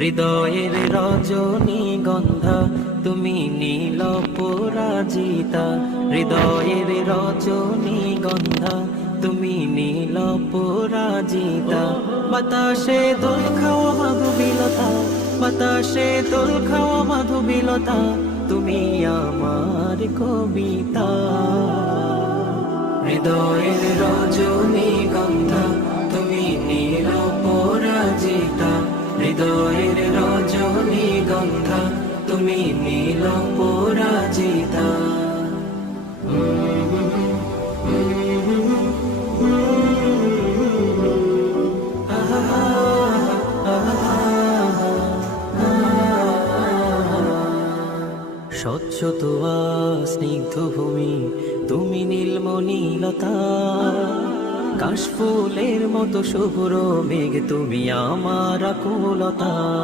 হৃদয়ের রজনীগন্ধা তুমি নীল পরাজিতা, হৃদয়ের রজনীগন্ধা তুমি নীল পরাজিতা। বাতাসে দোল খাওয়া মাধুবিলতা, বাতাসে দোল খাওয়া মাধুবিলতা, তুমি আমার কবিতা। হৃদয়ের রজনীগন্ধা তুমি নীল পরাজিতা, হৃদয়ের রজনীগন্ধা তুমি নীল পরাজিতা। স্বচ্ছ তোয়া স্নিগ্ধ ভূমি তুমি নীলমণিলতা, কাশফুলের মতো শুভ্র মেঘ তুমি আমার আকুলতা।